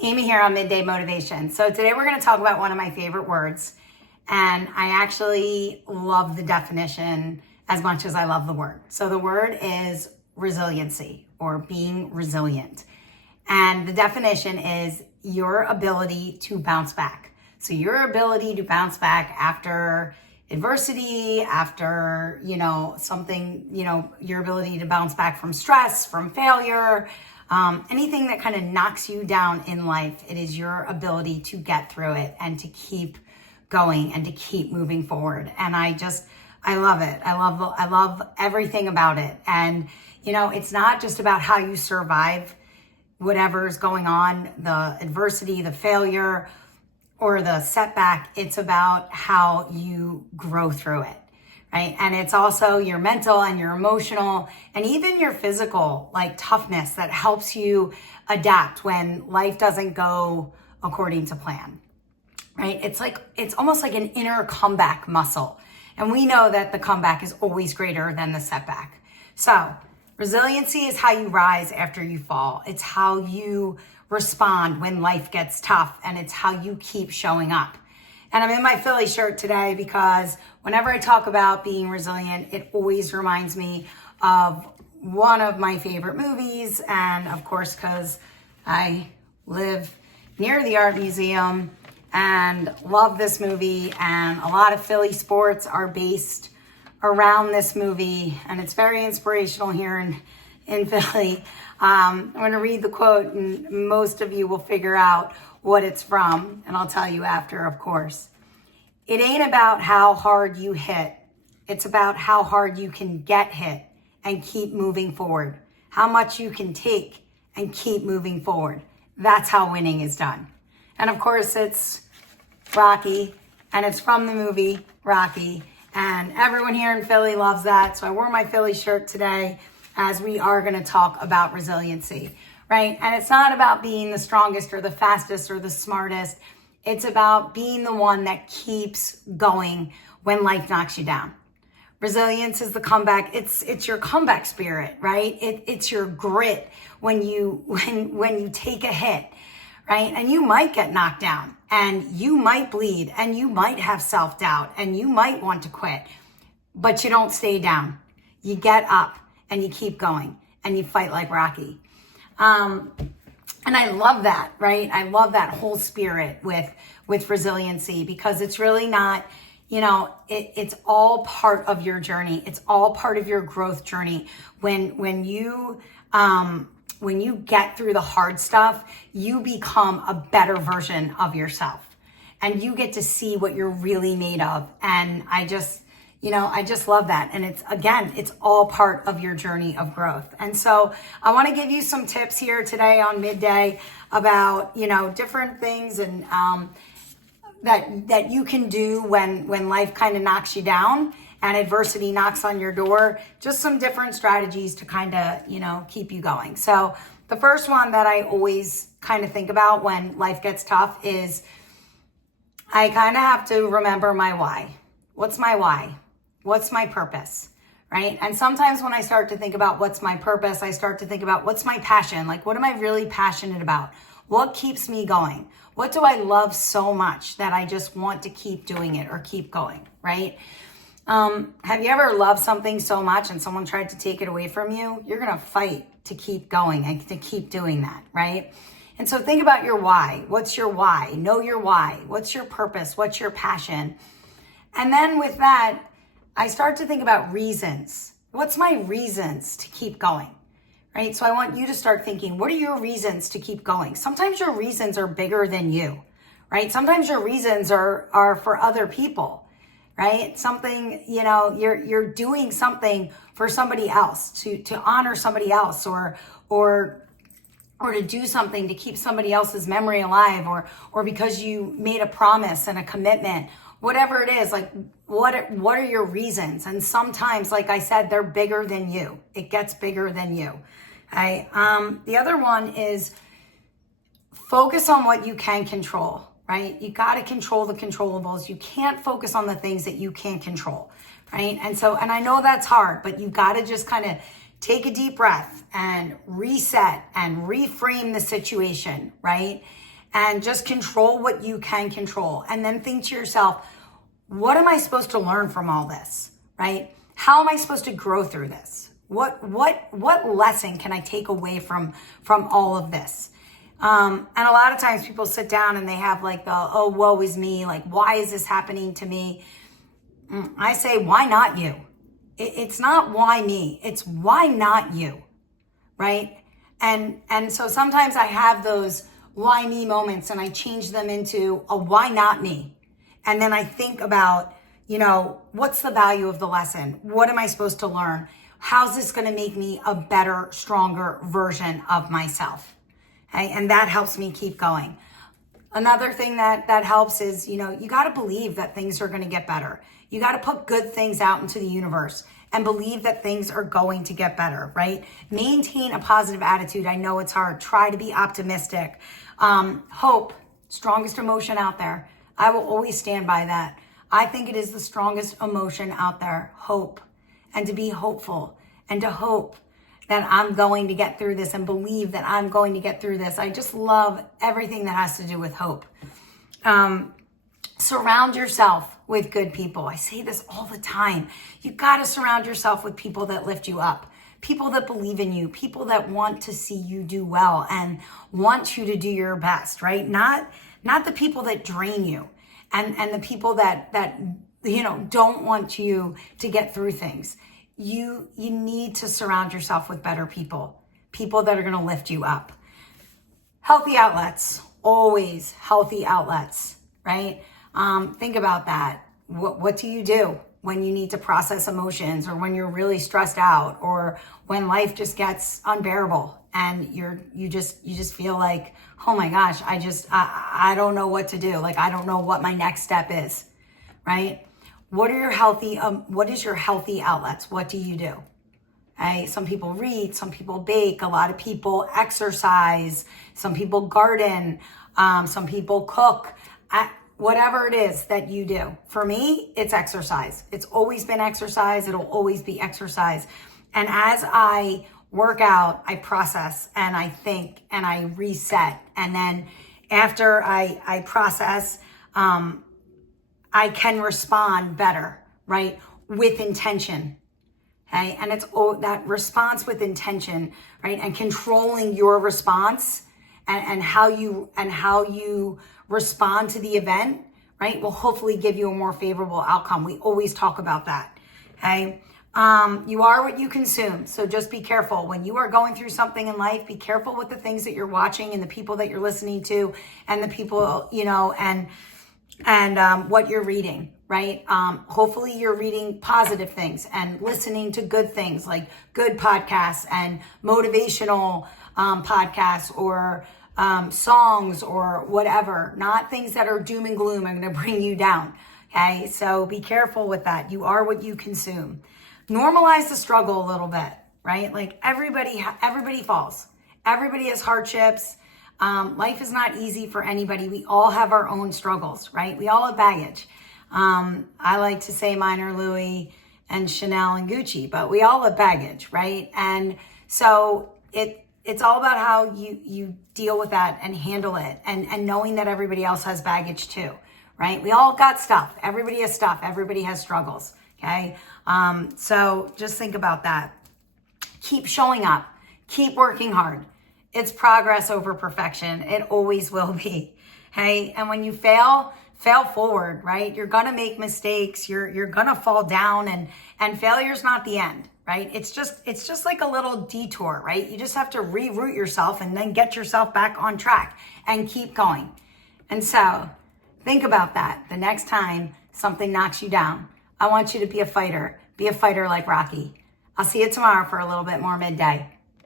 Amy here on Midday Motivation. So today we're going to talk about one of my favorite words, and I actually love the definition as much as I love the word. So the word is resiliency, or being resilient. And the definition is your ability to bounce back. So your ability to bounce back after adversity, after, something, your ability to bounce back from stress, from failure, anything that kind of knocks you down in life. It is your ability to get through it and to keep going and to keep moving forward. And I love it. I love everything about it. And, it's not just about how you survive whatever's going on, the adversity, the failure, or the setback. It's about how you grow through it, right? And it's also your mental and your emotional and even your physical, toughness that helps you adapt when life doesn't go according to plan, right? It's almost like an inner comeback muscle. And we know that the comeback is always greater than the setback. So resiliency is how you rise after you fall. It's how you respond when life gets tough, and it's how you keep showing up. And I'm in my Philly shirt today because whenever I talk about being resilient, it always reminds me of one of my favorite movies. And of course, because I live near the art museum and love this movie, and a lot of Philly sports are based around this movie, and it's very inspirational here in Philly. I'm going to read the quote, and most of you will figure out what it's from, and I'll tell you after, of course. It ain't about how hard you hit. It's about how hard you can get hit and keep moving forward. How much you can take and keep moving forward. That's how winning is done. And of course, it's Rocky, and it's from the movie Rocky. And everyone here in Philly loves that. So I wore my Philly shirt today as we are going to talk about resiliency, right? And it's not about being the strongest or the fastest or the smartest. It's about being the one that keeps going when life knocks you down. Resilience is the comeback. It's your comeback spirit, right? It's your grit when you take a hit, right? And you might get knocked down, and you might bleed, and you might have self-doubt, and you might want to quit, but you don't stay down. You get up and you keep going and you fight like Rocky. And I love that, right? I love that whole spirit with resiliency, because it's really not, it's all part of your journey. It's all part of your growth journey. When you get through the hard stuff, you become a better version of yourself, and you get to see what you're really made of. And I just love that. And it's all part of your journey of growth. And so I want to give you some tips here today on Midday about, different things and that you can do when life kind of knocks you down and adversity knocks on your door. Just some different strategies to kind of, keep you going. So the first one that I always kind of think about when life gets tough is I kind of have to remember my why. What's my why? What's my purpose, right? And sometimes when I start to think about what's my purpose, I start to think about what's my passion? What am I really passionate about? What keeps me going? What do I love so much that I just want to keep doing it or keep going, right? Have you ever loved something so much and someone tried to take it away from you? You're going to fight to keep going and to keep doing that, right? And so think about your why. What's your why? Know your why. What's your purpose? What's your passion? And then with that, I start to think about reasons. What's my reasons to keep going, right? So I want you to start thinking, what are your reasons to keep going? Sometimes your reasons are bigger than you, right? Sometimes your reasons are for other people, right? Something, you're doing something for somebody else, to honor somebody else, or to do something to keep somebody else's memory alive, or because you made a promise and a commitment. Whatever it is, what are your reasons? And sometimes, like I said, they're bigger than you. It gets bigger than you. Okay? The other one is focus on what you can control, right? You got to control the controllables. You can't focus on the things that you can't control, right? And I know that's hard, but you got to just kind of take a deep breath and reset and reframe the situation, right? And just control what you can control. And then think to yourself, what am I supposed to learn from all this, right? How am I supposed to grow through this? What lesson can I take away from all of this? And a lot of times people sit down and they have like the, oh, woe is me. Like, why is this happening to me? I say, why not you? It's not why me. It's why not you, right? And so sometimes I have those why me moments and I change them into a why not me? And then I think about, what's the value of the lesson? What am I supposed to learn? How's this going to make me a better, stronger version of myself? Okay? And that helps me keep going. Another thing that helps is, you got to believe that things are going to get better. You got to put good things out into the universe and believe that things are going to get better, right? Maintain a positive attitude. I know it's hard. Try to be optimistic. Hope, strongest emotion out there. I will always stand by that. I think it is the strongest emotion out there, hope. And to be hopeful and to hope that I'm going to get through this and believe that I'm going to get through this. I just love everything that has to do with hope. Surround yourself with good people. I say this all the time. You got to surround yourself with people that lift you up, people that believe in you, people that want to see you do well and want you to do your best, right? Not the people that drain you and the people that don't want you to get through things. You need to surround yourself with better people that are going to lift you up. Healthy outlets, always healthy outlets, right? Think about that. What do you do when you need to process emotions or when you're really stressed out or when life just gets unbearable and you just feel like, oh my gosh, I don't know what to do. Like, I don't know what my next step is, right? What is your healthy outlets? What do you do? Okay? Some people read, some people bake, a lot of people exercise, some people garden, some people cook, whatever it is that you do. For me, it's exercise. It's always been exercise. It'll always be exercise. And as I work out, I process and I think and I reset. And then after I process, I can respond better, right? With intention. Okay. And it's that response with intention, right? And controlling your response and how you respond to the event, right? Will hopefully give you a more favorable outcome. We always talk about that. Okay. You are what you consume. So just be careful when you are going through something in life, be careful with the things that you're watching and the people that you're listening to and the people, and what you're reading, right? Hopefully you're reading positive things and listening to good things like good podcasts and motivational podcasts or songs or whatever, not things that are doom and gloom are going to bring you down. Okay. So be careful with that. You are what you consume. Normalize the struggle a little bit, right? Like everybody falls. Everybody has hardships. Life is not easy for anybody. We all have our own struggles, right? We all have baggage. I like to say mine are Louis and Chanel and Gucci, but we all have baggage, right? And so it's all about how you deal with that and handle it and knowing that everybody else has baggage too, right? We all got stuff. Everybody has stuff. Everybody has struggles, okay? So just think about that. Keep showing up. Keep working hard. It's progress over perfection. It always will be. Okay. And when you fail forward, right? You're going to make mistakes. You're going to fall down and failure's not the end, right? It's just like a little detour, right? You just have to reroute yourself and then get yourself back on track and keep going. And so think about that. The next time something knocks you down, I want you to be a fighter like Rocky. I'll see you tomorrow for a little bit more midday.